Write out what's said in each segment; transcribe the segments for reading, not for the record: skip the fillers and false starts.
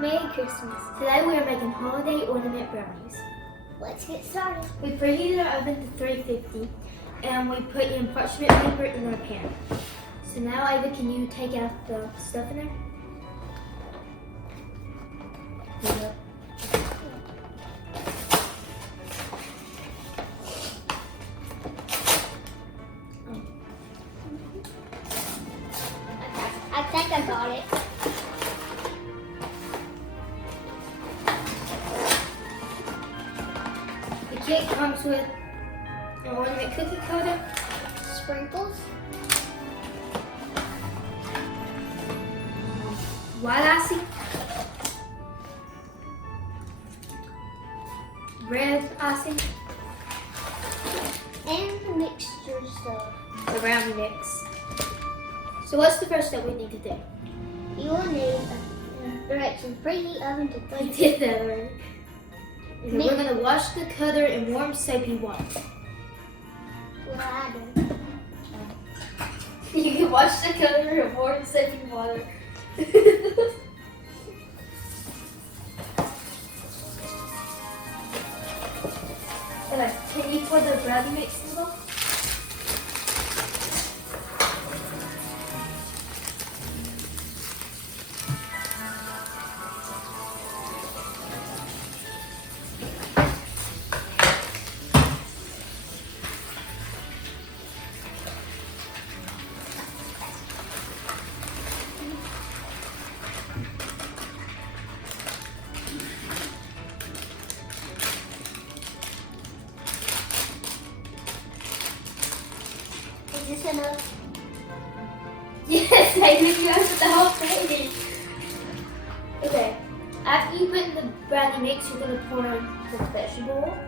Merry Christmas. Today we are making holiday ornament brownies. Let's get started. We preheated our oven to 350 and we put in parchment paper in our pan. So now, Ava, can you take out the stuff in there? Yep. I think I got it. The kit comes with an ornament cookie coater, Sprinkles. white icing, red icing, And the mixture stuff. the brownie mix. So what's the first step we need to do? You will need directions. Preheat oven to We 350. did that already. Okay, we're going to wash the cutter in warm soapy water. Well, I do. You can wash the cutter in warm soapy water. Okay, can you pour the brownie mix in the bowl? Is this enough? Yes, I think you answered the whole thing. Okay, after you put in the brownie mix, you're going to pour in the vegetable oil.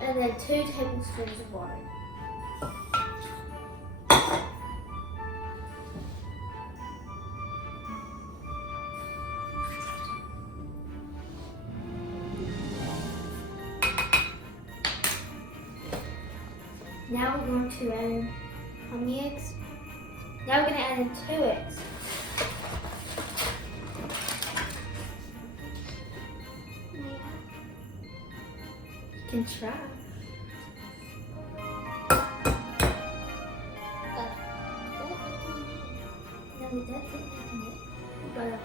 And then 2 tablespoons of water. Now we're going to add in how many eggs? Now we're going to add in 2 eggs. You can try. No, that's it. You gotta.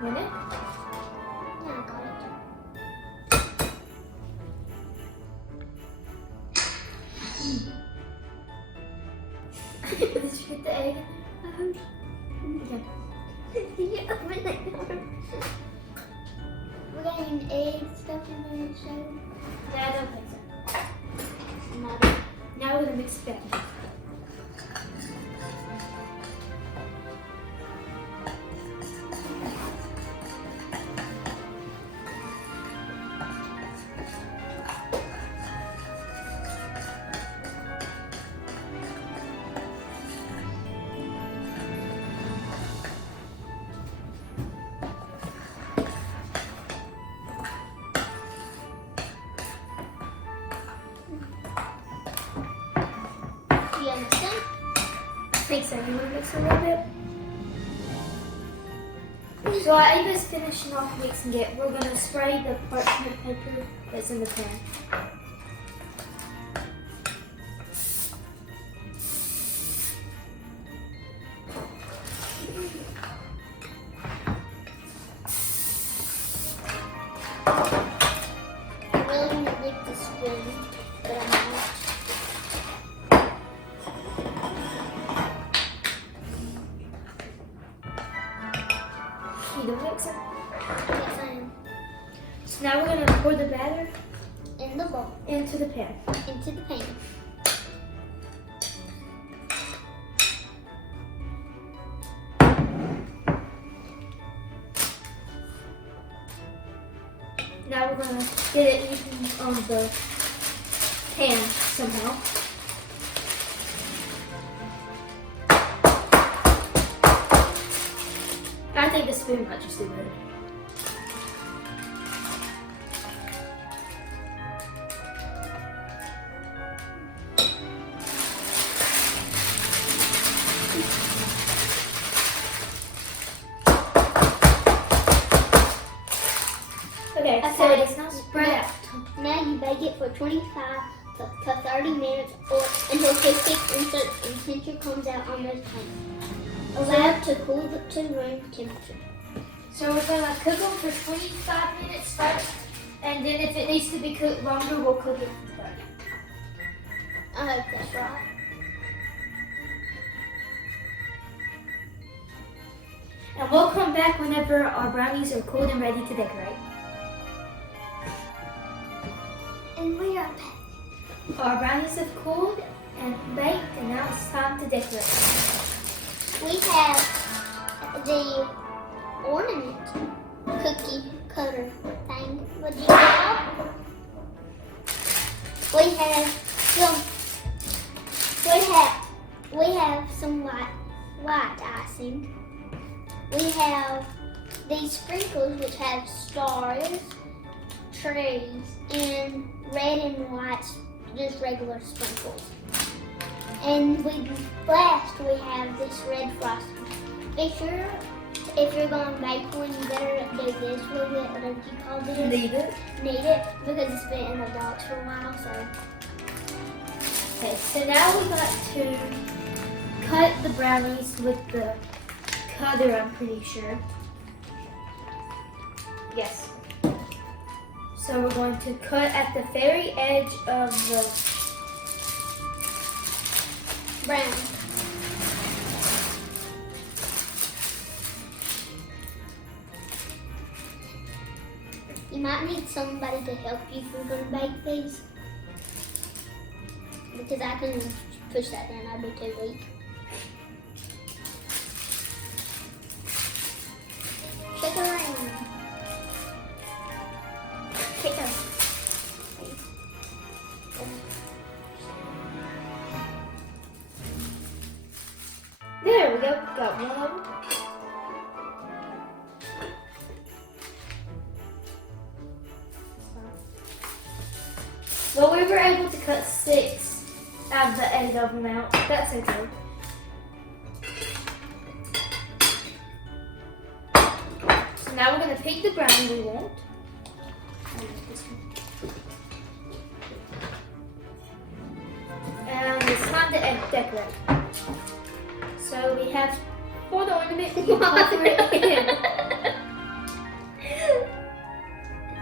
Want it? Yeah, I got it. Did you get the egg? Yeah. You open it. We're getting egg stuff in there, so. No, I don't think so. No. Now we're gonna mix it back. You understand? I think so. You wanna mix it a little bit? So while Ava's finishing off mixing it, we're gonna spray the parchment paper that's in the pan. I really want to lick the spoon, but I'm not. You don't mix it? Yes, I am. So now we're gonna pour the batter In the bowl. into the pan. Into the pan. Now we're gonna get it even on the pan somehow. I think the spoon might just do better. so it is not spread out. Now you bake it for 25 to 30 minutes or until toothpicks and tincture comes out on those plates. Allowed to cool to room temperature. So we're gonna cook them for 25 minutes first, and then if it needs to be cooked longer, we'll cook it for 30. I hope that's right. And we'll come back whenever our brownies are cooled and ready to decorate. And we are back. Our brownies have cooled and baked, and now it's time to decorate. We have the ornament cookie cutter thing. What do you call? We have some white icing. We have these sprinkles which have stars, trees, and red and white, just regular sprinkles. And last we have this red frosting. If you're going to bake one, you better do this with it, whatever you call this. Need it. Need it, because it's been in the box for a while, so. Okay, so now we got to cut the brownies with the cutter, I'm pretty sure. Yes. So we're going to cut at the very edge of the Brown. You might need somebody to help you if you're going to bake these. Because I can push that down, I'd be too weak. Shake it around. Shake it. There we go, got one of them. Well, we were able to cut 6 out of the 8 of them out. That's okay. So now we're going to pick the brownie we want. And it's time to decorate. So we have, for the ornament, you cover it in.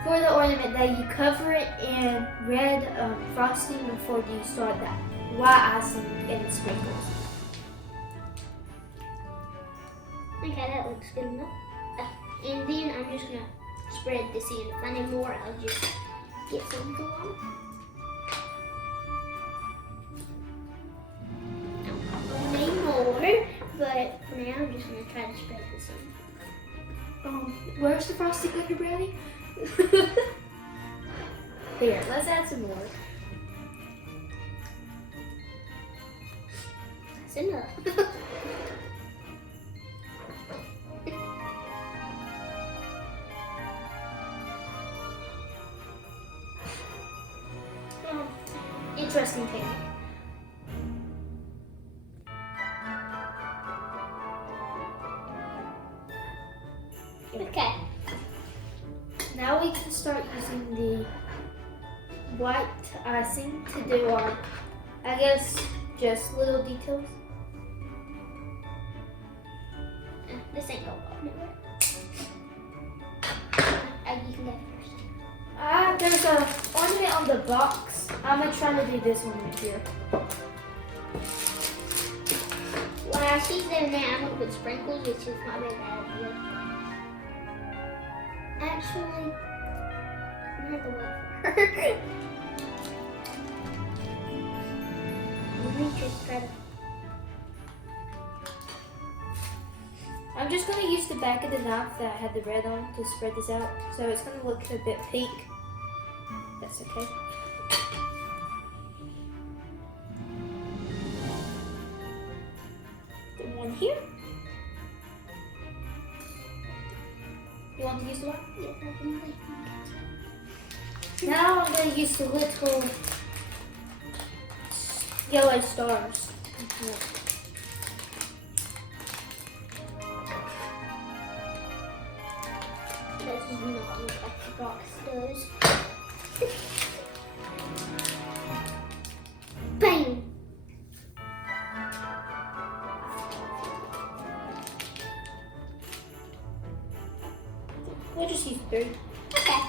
For the ornament, that you cover it in red frosting before you start that white icing and sprinkles. Okay, that looks good enough. And then I'm just going to spread this in. If I need more, I'll just get some to go on. I need more, but for now I'm just going to try to spread this in. Where's the frosted glitter brownie? Here, let's add some more. That's enough. Interesting thing. Okay. Now we can start using the white icing to do our, I guess, just little details. This ain't going on nowhere. You can go first. There's a ornament on the box. I'm gonna try to do this one right here. While she's there now, I'm gonna put sprinkles, which is not very bad idea. Actually, I'm gonna have to wait for her. Let me just try to. I'm just gonna use the back of the knife that I had the red on to spread this out. So it's gonna look a bit pink. That's okay. The one here. You want to use the one? Yes, I can wait. Now I'm going to use the little yellow stars. That does not look like the box does. Bam! We'll just use 3. Okay.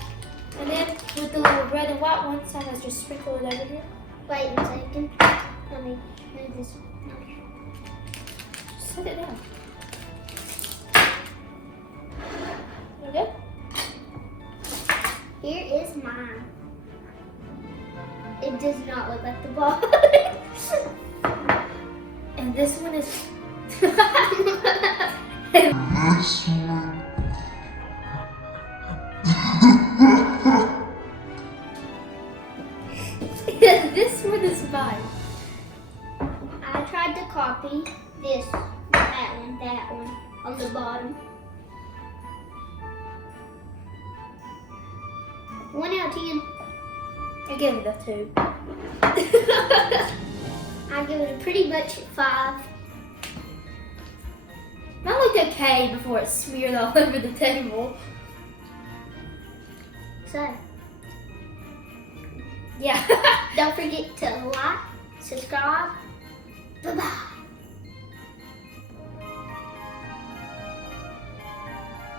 And then with the little red and white one, Sana's just sprinkle it over here. Wait a second. Let me move this. Just set it down. There we go. Here is mine. It does not look like the ball. And this one is. This one is mine. I tried to copy this, that one on the bottom. 1 out of 10. I gave it a 2. I give it a pretty much 5. Mine looked okay before it smeared all over the table. So, Yeah. don't forget to like, subscribe. Bye-bye.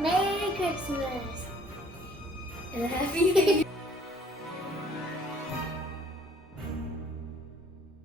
Merry Christmas. And a happy